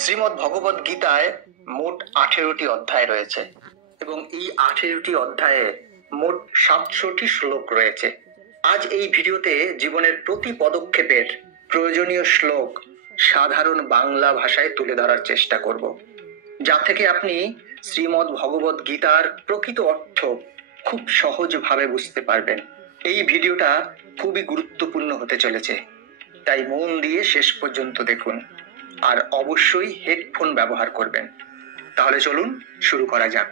শ্রীমদ্ ভগবদ গীতায় মোট 18টি অধ্যায় রয়েছে এবং এই 18টি অধ্যায়ে মোট 700টি শ্লোক রয়েছে। আজ এই ভিডিওতে জীবনের প্রতি পদক্ষেপের প্রয়োজনীয় শ্লোক সাধারণ বাংলা ভাষায় তুলে ধরার চেষ্টা করব, যা থেকে আপনি শ্রীমদ্ ভগবদ গীতার প্রকৃত অর্থ খুব সহজভাবে বুঝতে পারবেন। এই ভিডিওটা খুবই গুরুত্বপূর্ণ হতে চলেছে, তাই মন দিয়ে শেষ পর্যন্ত দেখুন আর অবশ্যই হেডফোন ব্যবহার করবেন। তাহলে চলুন শুরু করা যাক।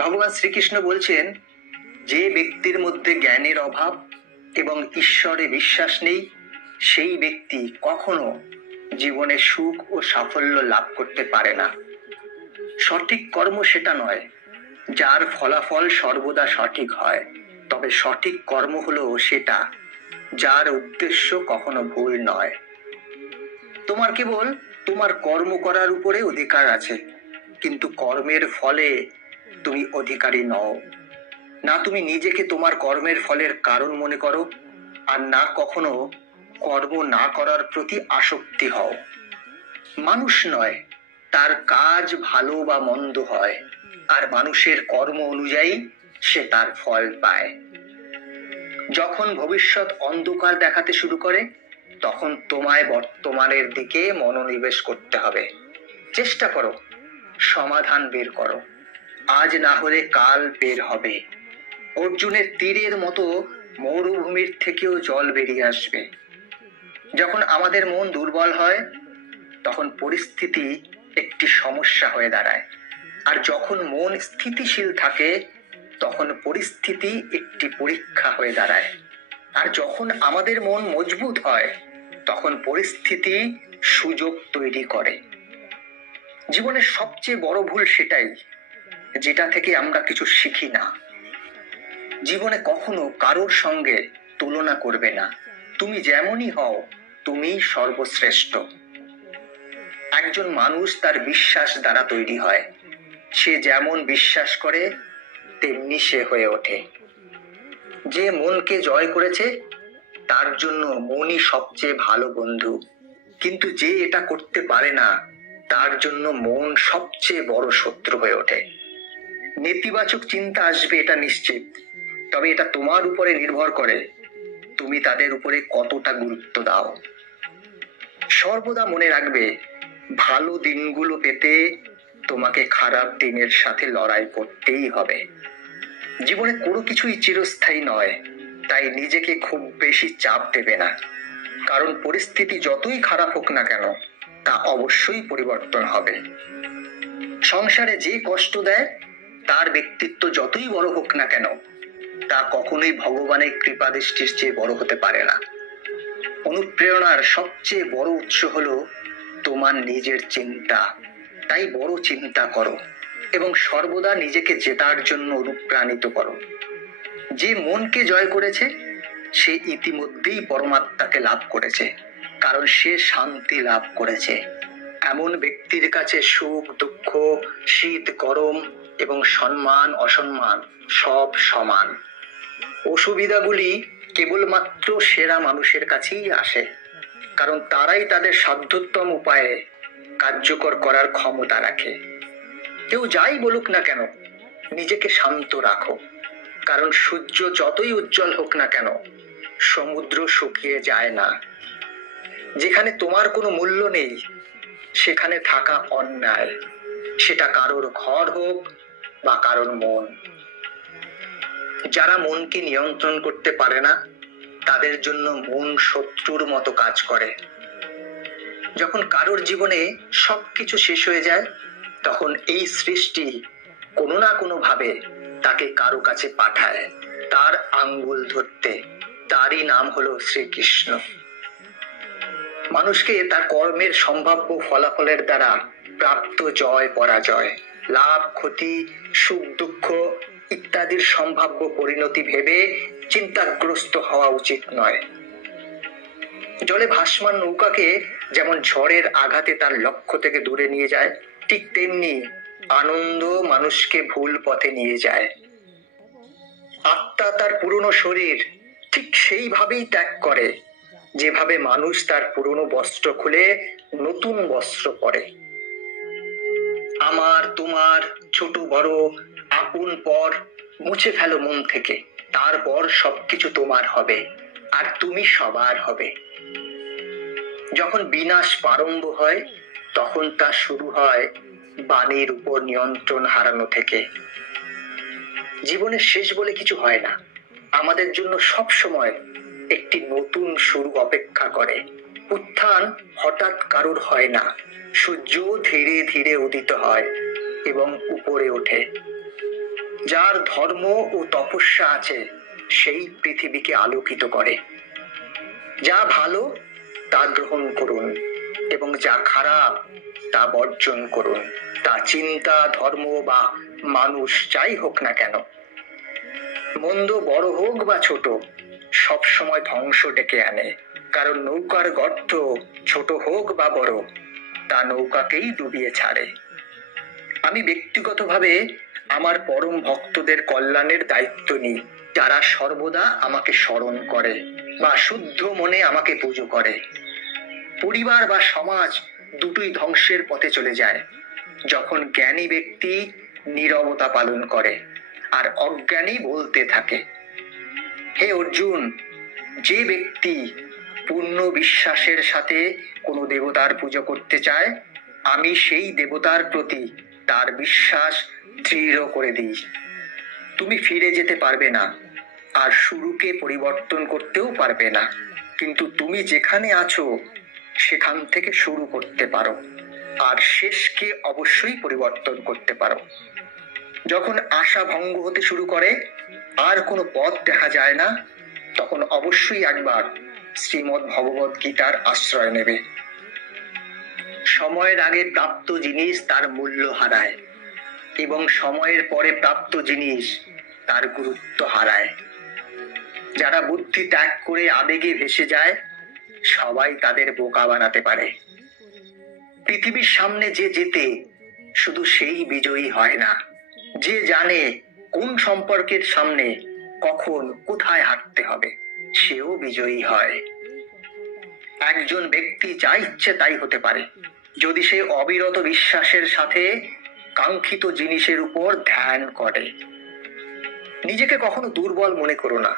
ভগবান শ্রীকৃষ্ণ বলছেন, যে ব্যক্তির মধ্যে জ্ঞানের অভাব এবং ঈশ্বরে বিশ্বাস নেই, সেই ব্যক্তি কখনো জীবনে সুখ ও সাফল্য লাভ করতে পারে না। সঠিক কর্ম সেটা নয় যার ফলাফল সর্বদা সঠিক হয়, তবে সঠিক কর্ম হলো সেটা যার উদ্দেশ্য কখনো ভুল নয়। তোমার কেবল তোমার কর্ম করার উপরে অধিকার আছে, কিন্তু কর্মের ফলে তুমি অধিকারী নও। না তুমি নিজেকে তোমার কর্মের ফলের কারণ মনে করো, আর না কখনো কর্ম না করার প্রতি আসক্তি হও। মানুষ নয়, তার কাজ ভালো বা মন্দ হয়, আর মানুষের কর্ম অনুযায়ী সে তার ফল পায়। যখন ভবিষ্যৎ অন্ধকার দেখাতে শুরু করে, তখন তোমায় বর্তমানের দিকে মনোনিবেশ করতে হবে। চেষ্টা করো, সমাধান বের করো, আজ না হলে কাল বের হবে। অর্জুনের তীরের মতো মরুভূমির থেকেও জল বেরিয়ে আসবে। যখন আমাদের মন দুর্বল হয়, তখন পরিস্থিতি একটি সমস্যা হয়ে দাঁড়ায়, আর যখন মন স্থিতিশীল থাকে, তখন পরিস্থিতি একটি পরীক্ষা হয়ে দাঁড়ায়। আর যখন আমাদের মন মজবুত হয়, তখন পরিস্থিতি সুযোগ তৈরি করে। জীবনের সবচেয়ে বড় ভুল সেটাই, যেটা থেকে আমরা কিছু শিখি না। জীবনে কখনো কারোর সঙ্গে তুলনা করবে না। তুমি যেমনই হও, তুমি সর্বশ্রেষ্ঠ। একজন মানুষ তার বিশ্বাস দ্বারা তৈরি হয়। সে যেমন বিশ্বাস করে তেমনি সে হয়ে ওঠে। যে মনকে জয় করেছে, তার জন্য মনই সবচেয়ে ভালো বন্ধু। কিন্তু যে এটা করতে পারে না, তার জন্য মন সবচেয়ে বড় শত্রু হয়ে ওঠে। নেতিবাচক চিন্তা আসবে, এটা নিশ্চিত, তবে এটা তোমার উপরে নির্ভর করে তুমি তাদের উপরে কতটা গুরুত্ব দাও। সর্বদা মনে রাখবে, ভালো দিনগুলো পেতে তোমাকে খারাপ দিনের সাথে লড়াই করতেই হবে। জীবনে কোনো কিছুই চিরস্থায়ী নয়, তাই নিজেকে খুব বেশি চাপ দেবে না, কারণ পরিস্থিতি যতই খারাপ হোক না কেন, তা অবশ্যই পরিবর্তন হবে। সংসারে যে কষ্ট দেয়, তার ব্যক্তিত্ব যতই বড় হোক না কেন, তা কখনোই ভগবানের কৃপা দৃষ্টির চেয়ে বড় হতে পারে না। অনুপ্রেরণার সবচেয়ে বড় উৎস হলো তোমার নিজের চিন্তা। তাই বড় চিন্তা করো এবং সর্বদা নিজেকে জেতার জন্য অনুপ্রাণিত করো। যে মনকে জয় করেছে, সে ইতিমধ্যেই পরমাত্মাকে লাভ করেছে, কারণ সে শান্তি লাভ করেছে। এমন ব্যক্তির কাছে সুখ দুঃখ, শীত গরম এবং সম্মান অসম্মান সব সমান। অসুবিধাগুলি কেবলমাত্র সেরা মানুষের কাছেই আসে, কারণ তারাই তাদের সাধ্যতম উপায়ে কার্যকর করার ক্ষমতা রাখে। কেউ যাই বলুক না কেন, নিজেকে শান্ত রাখো, কারণ সূর্য যতই উজ্জ্বল হোক না কেন, সমুদ্র শুকিয়ে যায় না। যেখানে তোমার কোনো মূল্য নেই, সেখানে থাকা অন্যায়, সেটা কারোর ঘর হোক বা কারোর মন। যারা মনকে নিয়ন্ত্রণ করতে পারে না, তাদের জন্য মন শত্রুর মতো কাজ করে। যখন কারোর জীবনে সবকিছু শেষ হয়ে যায়, তখন এই সৃষ্টি কোনো না কোনো ভাবে তাকে কারো কাছে পাঠায় তার আঙ্গুল ধরতে। তারই নাম হলো শ্রীকৃষ্ণ। মানুষকে তার কর্মের সম্ভাব্য ফলাফলের দ্বারা প্রাপ্ত জয় পরাজয়, লাভ ক্ষতি, সুখ দুঃখ ইত্যাদির সম্ভাব্য পরিণতি ভেবে চিন্তাগ্রস্ত হওয়া উচিত নয়। জলে ভাসমান নৌকাকে যেমন ঝড়ের আঘাতে তার লক্ষ্য থেকে দূরে নিয়ে যায়, ঠিক তেমনি আনন্দ মানুষকে ভুল পথে নিয়ে যায়। আত্মা তার পুরনো শরীর ঠিক সেইভাবেই ত্যাগ করে, যেভাবে মানুষ তার পুরনো বস্ত্র খুলে নতুন বস্ত্র পরে। আমার, তোমার, ছোট বড়, আপন পর মুছে ফেলো মন থেকে, তারপর সবকিছু তোমার হবে আর তুমি সবার হবে। যখন বিনাশ প্রারম্ভ হয় তখন তা শুরু হয় বাণীর উপর নিয়ন্ত্রণ হারানো থেকে। জীবনের শেষ বলে কিছু হয় না, আমাদের জন্য সব সময় একটি নতুন শুরু অপেক্ষা করে। উত্থান হঠাৎ কারোর হয় না, সূর্য ধীরে ধীরে উদিত হয় এবং উপরে ওঠে। যার ধর্ম ও তপস্যা আছে সেই পৃথিবীকে আলোকিত করে। যা ভালো তা গ্রহণ করুন এবং যা খারাপ তা বর্জন করুন। তা চিন্তা, ধর্ম বা মানুষ যাই হোক না কেন, মন্দ বড় হোক বা ছোট, সব সময় ধ্বংস ডেকে আনে। কারণ নৌকার গর্ত ছোট হোক বা বড়, তা নৌকাকেই ডুবিয়ে ছাড়ে। আমি ব্যক্তিগতভাবে আমার পরম ভক্তদের কল্যাণের দায়িত্ব নিই, যারা সর্বদা আমাকে স্মরণ করে বা শুদ্ধ মনে আমাকে পুজো করে। পরিবার বা সমাজ দুটোই ধ্বংসের পথে চলে যায় যখন জ্ঞানী ব্যক্তি নীরবতা পালন করে আর অজ্ঞানী বলতে থাকে। হে অর্জুন, যে ব্যক্তি পূর্ণ বিশ্বাসের সাথে কোনো দেবতার পুজো করতে চায়, আমি সেই দেবতার প্রতি তার বিশ্বাস দৃঢ় করে দিই। তুমি ফিরে যেতে পারবে না আর শুরুকে পরিবর্তন করতেও পারবে না, কিন্তু তুমি যেখানে আছো সেখান থেকে শুরু করতে পারো আর শেষকে অবশ্যই পরিবর্তন করতে পারো। যখন আশা ভঙ্গ হতে শুরু করে আর কোনো পথ দেখা যায় না, তখন অবশ্যই একবার শ্রীমদ্ ভগবত গীতার আশ্রয় নেবে। সময়ের আগে প্রাপ্ত জিনিস তার মূল্য হারায় এবং সময়ের পরে প্রাপ্ত জিনিস তার গুরুত্ব হারায়। যারা বুদ্ধি ত্যাগ করে আবেগে ভেসে যায়, সবাই তাদের বোকা বানাতে পারে। পৃথিবীর সামনে যে জেতে, শুধু সেই বিজয়ী হয় না। যে জানে কোন সম্পর্কের সামনে কখন কোথায় হাঁটতে হবে, সেও বিজয়ী হয়। একজন ব্যক্তি যা ইচ্ছে তাই হতে পারে যদি সে অবিরত বিশ্বাসের সাথে কাঙ্ক্ষিত জিনিসের উপর ধ্যান করে। নিজেকে কখনো দুর্বল মনে করো না।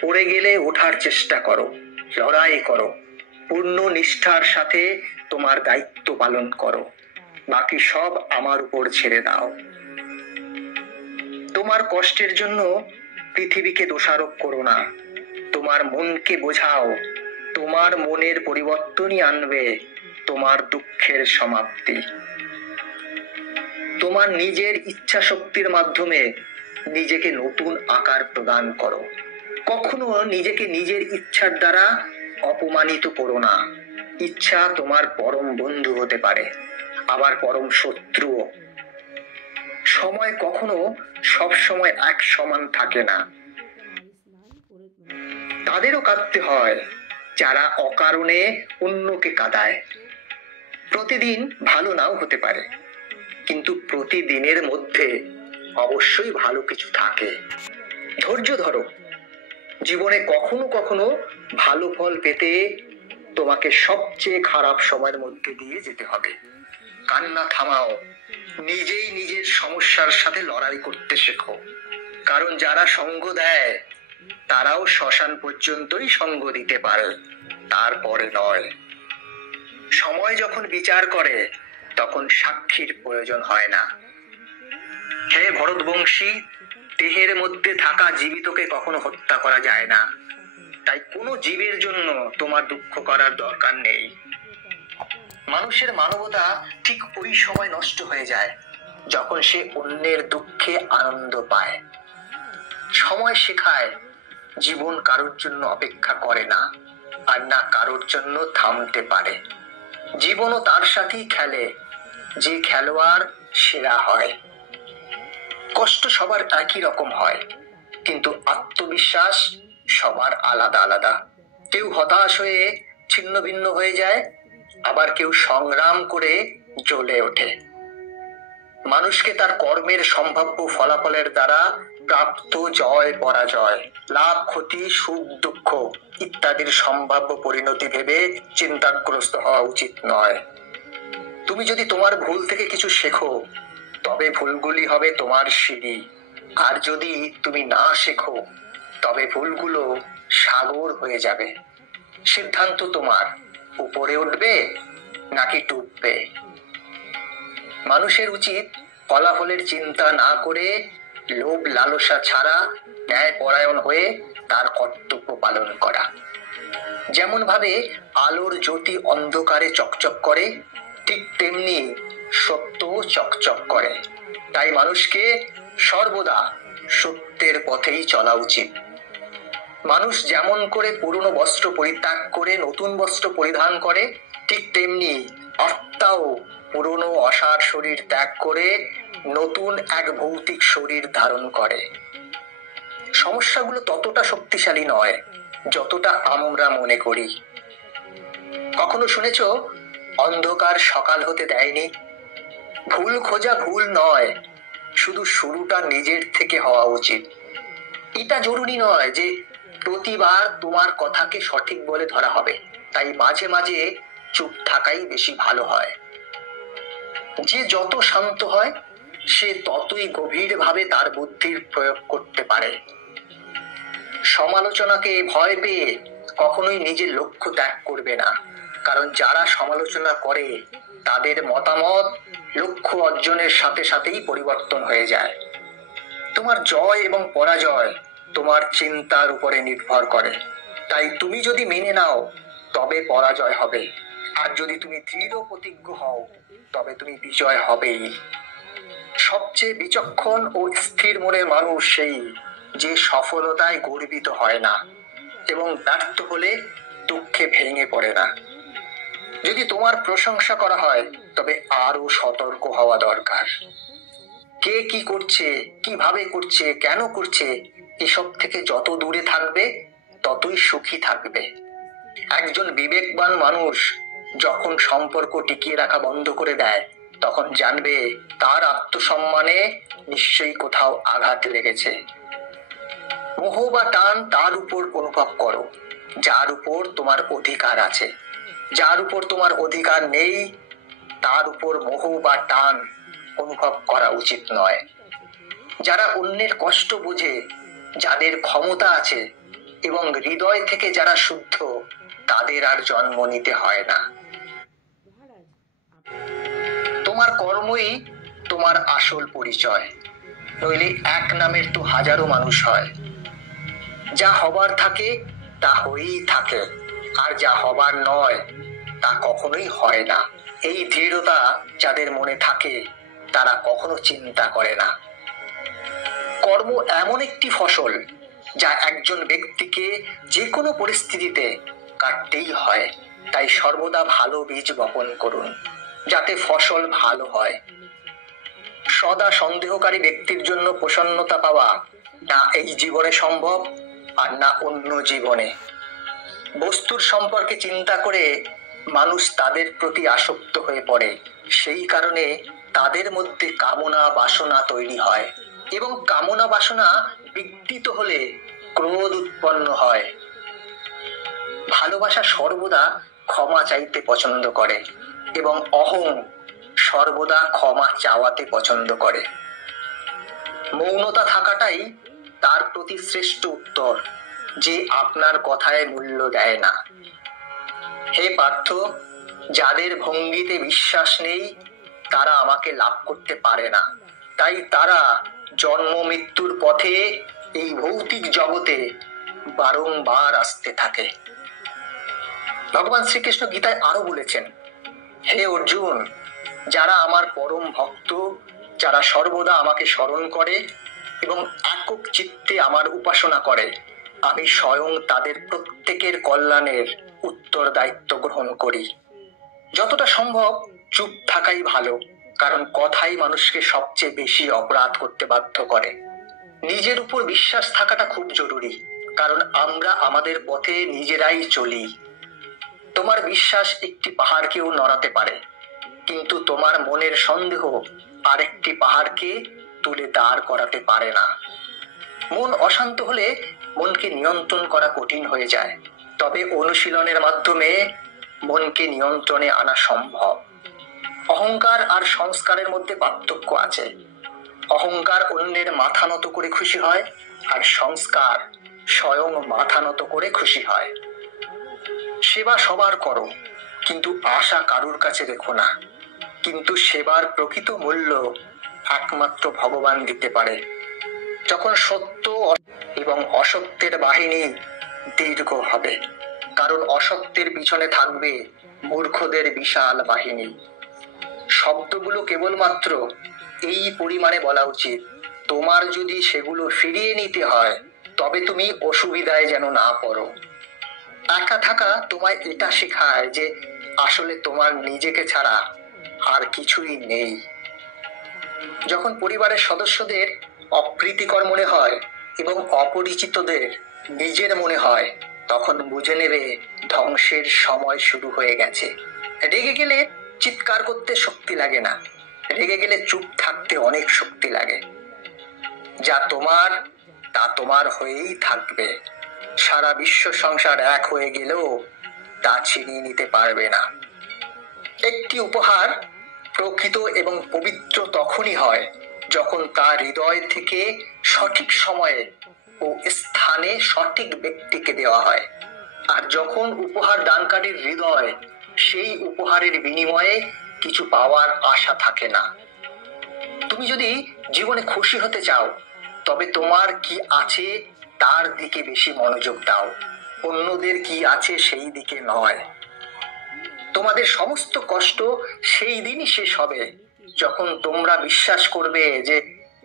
পড়ে গেলে ওঠার চেষ্টা করো, লড়াই করো, পূর্ণ নিষ্ঠার সাথে তোমার দায়িত্ব পালন করো। বাকি সব আমার উপর ছেড়ে দাও। তোমার কষ্টের জন্য পৃথিবীকে দোষারোপ করো না। তোমার মনকে বোঝাও, তোমার মনের পরিবর্তনই আনবে তোমার দুঃখের সমাপ্তি। তোমার নিজের ইচ্ছা শক্তির মাধ্যমে নিজেকে নতুন আকার প্রদান করো। কখনো নিজেকে নিজের ইচ্ছার দ্বারা অপমানিত করো না। ইচ্ছা তোমার পরম বন্ধু হতে পারে, আবার পরম শত্রুও। সময় কখনো সব সময় এক সমান থাকে না। তাদেরও কাঁদতে হয় যারা অকারণে অন্যকে কাঁদায়। প্রতিদিন ভালো নাও হতে পারে, কিন্তু প্রতিদিনের মধ্যে অবশ্যই ভালো কিছু থাকে। ধৈর্য ধরো। জীবনে কখনো কখনো ভালো ফল পেতে তোমাকে সবচেয়ে খারাপ সময়ের মধ্যে দিয়ে যেতে হবে। কান্না থামাও, নিজেই নিজের সমস্যার সাথে লড়াই করতে শেখো। কারণ যারা সঙ্গ দেয় তারাও শ্মশান পর্যন্তই সঙ্গ দিতে পারে, তারপরে নয়। সময় যখন বিচার করে তখন সাক্ষীর প্রয়োজন হয় না। হে ভরতবংশী, দেহের মধ্যে থাকা জীবিতকে কখনো হত্যা করা যায় না, তাই কোনো জীবের জন্য তোমার দুঃখ করার দরকার নেই। মানুষের মানবতা ঠিক ওই সময় নষ্ট হয়ে যায় যখন সে অন্যের দুঃখে আনন্দ পায়। সময় শেখায় জীবন কারোর জন্য অপেক্ষা করে না, আর না কারোর জন্য থামতে পারে। জীবনও তার সাথেই খেলে যে খেলোয়াড় সেরা হয়। কষ্ট সবার একই রকম হয়, কিন্তু আত্মবিশ্বাস সবার আলাদা আলাদা। কেউ হতাশ হয়ে ছিন্ন ভিন্ন হয়ে যায়, আবার কেউ সংগ্রাম করে জ্বলে ওঠে। মানুষকে তার কর্মের সম্ভাব্য ফলাফলের দ্বারা প্রাপ্ত জয় পরাজয়, লাভ ক্ষতি, সুখ দুঃখ ইত্যাদির সম্ভাব্য পরিণতি ভেবে চিন্তাগ্রস্ত হওয়া উচিত নয়। তুমি যদি তোমার ভুল থেকে কিছু শেখো, তবে ভুলগুলি হবে তোমার সিঁড়ি। আর যদি তুমি না শেখো, তবে ভুলগুলো সাগর হয়ে যাবে। সিদ্ধান্ত তোমার, উপরে উঠবে নাকি ডুববে। মানুষের উচিত ফলাফলের চিন্তা না করে লোভ লালসা ছাড়া ন্যায় পরায়ণ হয়ে তার কর্তব্য পালন করা। যেমন ভাবে আলোর জ্যোতি অন্ধকারে চকচক করে, ঠিক তেমনি সত্য চকচক করে। তাই মানুষকে সর্বদা সত্যের পথেই চলা উচিত। মানুষ যেমন করে পুরনো বস্ত্র পরিত্যাগ করে নতুন বস্ত্র পরিধান করে, ঠিক তেমনি আত্মাও পুরনো অসার শরীর ত্যাগ করে নতুন এক ভৌতিক শরীর ধারণ করে। সমস্যাগুলো ততটা শক্তিশালী নয় যতটা আমরা মনে করি। কখনো শুনেছ অন্ধকার সকাল হতে দেয়নি? ভুল খোঁজা ভুল নয়, শুধু শুরুটা নিজের থেকে হওয়া উচিত। এটা জরুরি নয় যে প্রতিবার তোমার কথাকে সঠিক বলে ধরা হবে, তাই মাঝে মাঝে চুপ থাকাই বেশি ভালো হয়। যে যত শান্ত হয় সে ততই গভীরভাবে তার বুদ্ধির প্রয়োগ করতে পারে। সমালোচনাকে ভয় পেয়ে কখনোই নিজের লক্ষ্য ত্যাগ করবে না, কারণ যারা সমালোচনা করে তাদের মতামত লক্ষ্য অর্জনের সাথে সাথেই পরিবর্তন হয়ে যায়। তোমার জয় এবং পরাজয় তোমার চিন্তার উপরে নির্ভর করে। তাই তুমি যদি মেনে নাও, তবে পরাজয় হবে, আর যদি তুমি দৃঢ় প্রতিজ্ঞ হও, তবে তুমি বিজয় হবেই। সবচেয়ে বিচক্ষণ ও স্থির মনের মানুষ সেই যে সফলতায় গর্বিত হয় না এবং ব্যর্থ হলে দুঃখে ভেঙে পড়ে না। যদি তোমার প্রশংসা করা হয়, তবে আরো সতর্ক হওয়া দরকার। কে কি করছে, কিভাবে করছে, কেন করছে, এসব থেকে যত দূরে থাকবে ততই সুখী থাকবে। একজন বিবেকবান মানুষ যখন সম্পর্ক টিকিয়ে রাখা বন্ধ করে দেয়, তখন জানবে তার আত্মসম্মানে নিশ্চয়ই কোথাও আঘাত লেগেছে। মোহ বা টান তার উপর অনুভব করো যার উপর তোমার অধিকার আছে। যার উপর তোমার অধিকার নেই, তার উপর মোহ বা টান অনুভব করা উচিত নয়। যারা অন্যের কষ্ট বোঝে, যাদের ক্ষমতা আছে এবং হৃদয় থেকে যারা শুদ্ধ, তাদের আর জন্ম নিতে হয় না। তোমার কর্মই তোমার আসল পরিচয়, নইলে এক নামের তো হাজারো মানুষ হয়। যা হবার থাকে তা হয়েই থাকে, আর যা হবার নয় তা কখনোই হয় না। এই দৃঢ়তা যাদের মনে থাকে তারা কখনো চিন্তা করে না। কর্ম এমন একটি ফসল যা একজন ব্যক্তিকে যে কোনো পরিস্থিতিতে কাটতেই হয়। তাই সর্বদা ভালো বীজ বপন করুন, যাতে ফসল ভালো হয়। সদা সন্দেহকারী ব্যক্তির জন্য প্রসন্নতা পাওয়া না এই জীবনে সম্ভব, আর না অন্য জীবনে। বস্তুর সম্পর্কে চিন্তা করে মানুষ তাদের প্রতি আসক্ত হয়ে পড়ে। সেই কারণে তাদের মধ্যে কামনা বাসনা তৈরি হয়, এবং কামনা বাসনা বিকৃত হলে ক্রোধ উৎপন্ন হয়। ভালোবাসা সর্বদা ক্ষমা চাইতে পছন্দ করে, এবং অহং সর্বদা ক্ষমা চাওয়াতে পছন্দ করে। মৌনতা থাকাটাই তার প্রতি শ্রেষ্ঠ উত্তর, যে আপনার কথায় মূল্য দেয় না। হে পার্থ, যাদের ভঙ্গিতে বিশ্বাস নেই তারা আমাকে লাভ করতে পারে না। তাই তারা জন্ম মৃত্যুর পথে এই ভৌতিক জগতে বারংবার আসতে থাকে। ভগবান শ্রীকৃষ্ণ গীতায় আরো বলেছেন, হে অর্জুন, যারা আমার পরম ভক্ত, যারা সর্বদা আমাকে স্মরণ করে এবং একক চিত্তে আমার উপাসনা করে, আমি স্বয়ং তাদের প্রত্যেকের কল্যাণের উত্তরদায়িত্ব গ্রহণ করি। যতটা সম্ভব চুপ থাকাই ভালো, কারণ কথাই মানুষকে সবচেয়ে বেশি অপরাধ করতে বাধ্য করে। নিজের উপর বিশ্বাস থাকাটা খুব জরুরি, কারণ আমরা আমাদের পথে নিজেরাই চলি। তোমার বিশ্বাস একটি পাহাড়কেও নড়াতে পারে, কিন্তু তোমার মনের সন্দেহ আরেকটি পাহাড়কে তুলে দাঁড় করাতে পারে না। মন অশান্ত হলে মনকে নিয়ন্ত্রণ করা কঠিন হয়ে যায়, তবে অনুশীলনের মাধ্যমে মনকে নিয়ন্ত্রণে আনা সম্ভব। অহংকার আর সংস্কারের মধ্যে পার্থক্য আছে। অহংকার অন্যের মাথা নত করে খুশি হয়, আর সংস্কার স্বয়ং মাথা নত করে খুশি হয়। সেবা সবার করো, কিন্তু আশা কারুর কাছে রেখো না। কিন্তু সেবার প্রকৃত মূল্য একমাত্র ভগবান দিতে পারে। যখন সত্য এবং অসত্যের বাহিনী দীর্ঘ হবে, কারণ অসত্যের পিছনে থাকবে মূর্খদের বিশাল বাহিনী। শব্দগুলো কেবলমাত্র এই পরিমাণে বলা উচিত, তোমার যদি সেগুলো ফিরিয়ে নিতে হয় তবে তুমি অসুবিধায় যেন না পড়ো। একা থাকা তোমায় এটা শেখায় যে আসলে তোমার নিজেকে ছাড়া আর কিছুই নেই। যখন পরিবারের সদস্যদের অপ্রীতিকর মনে হয় এবং অপরিচিতদের নিজের মনে হয়, তখন বুঝে নেবে ধ্বংসের সময় শুরু হয়ে গেছে। রেগে গেলে চিৎকার করতে শক্তি লাগে না, রেগে গেলে চুপ থাকতে অনেক শক্তি লাগে। যা তোমার তা তোমার হয়েই থাকবে। সারা বিশ্ব সংসার এক হয়ে গেলেও তা ছিনিয়ে নিতে পারবে না। একটি উপহার প্রকৃত এবং পবিত্র তখনই হয় যখন তা হৃদয় থেকে সঠিক সময়ে ও স্থানে সঠিক ব্যক্তিকে দেওয়া হয়। আর যখন উপহার দানকারীর হৃদয় সেই উপহারের বিনিময়ে কিছু পাওয়ার আশা থাকে না। তুমি যদি জীবনে খুশি হতে চাও তবে তোমার কি আছে তার দিকে বেশি মনোযোগ দাও, অন্যদের কি আছে সেই দিকে নয়। তোমাদের সমস্ত কষ্ট সেই দিনই শেষ হবে যখন তোমরা বিশ্বাস করবে যে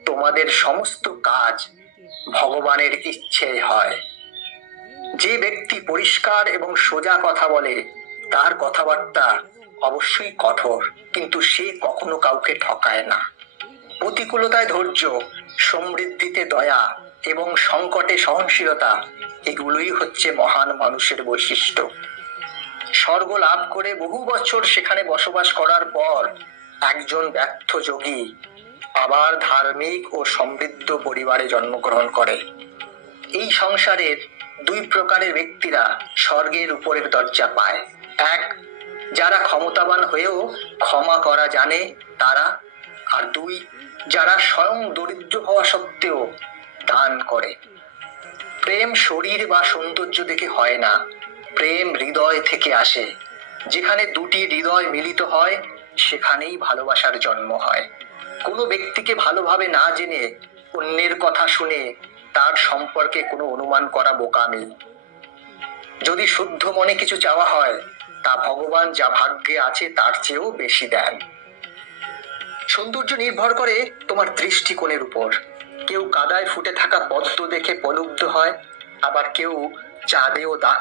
তোমাদের সমস্ত কাজ ভগবানের ইচ্ছে হয়। যে ব্যক্তি পরিষ্কার এবং সোজা কথা বলে তার কথাবার্তা অবশ্যই কঠোর, কিন্তু সে কখনো কাউকে ঠকায় না। প্রতিকূলতায় ধৈর্য, সমৃদ্ধিতে দয়া এবং সংকটে সহনশীলতা, এগুলোই হচ্ছে মহান মানুষের বৈশিষ্ট্য। স্বর্গ লাভ করে বহু বছর সেখানে বসবাস করার পর একজন ব্যর্থ যোগী আবার ধার্মিক ও সমৃদ্ধ পরিবারে জন্মগ্রহণ করে। এই সংসারের দুই প্রকারের ব্যক্তিরা স্বর্গের উপরের দরজা পায়। এক, যারা ক্ষমতাবান হয়েও ক্ষমা করা জানে তারা, আর দুই, যারা স্বয়ং দরিদ্র হওয়া সত্ত্বেও দান করে। প্রেম শরীর বা সৌন্দর্য দেখে হয় না, প্রেম হৃদয় থেকে আসে। যেখানে দুটি হৃদয় মিলিত হয় সেখানেই ভালোবাসার জন্ম হয়। কোনো ব্যক্তিকে ভালোভাবে না জেনে অন্যের কথা শুনে তার সম্পর্কে কোনো অনুমান করা বোকামি। যদি শুদ্ধ মনে কিছু চাওয়া হয় তা ভগবান যা ভাগ্যে আছে তার চেয়েও বেশি দেন। সৌন্দর্য নির্ভর করে তোমার দৃষ্টিকোণের উপর। কেউ কাদায় ফুটে থাকা পদ্ম দেখে প্রলুব্ধ হয়, আবার কেউ চাঁদেও দাগ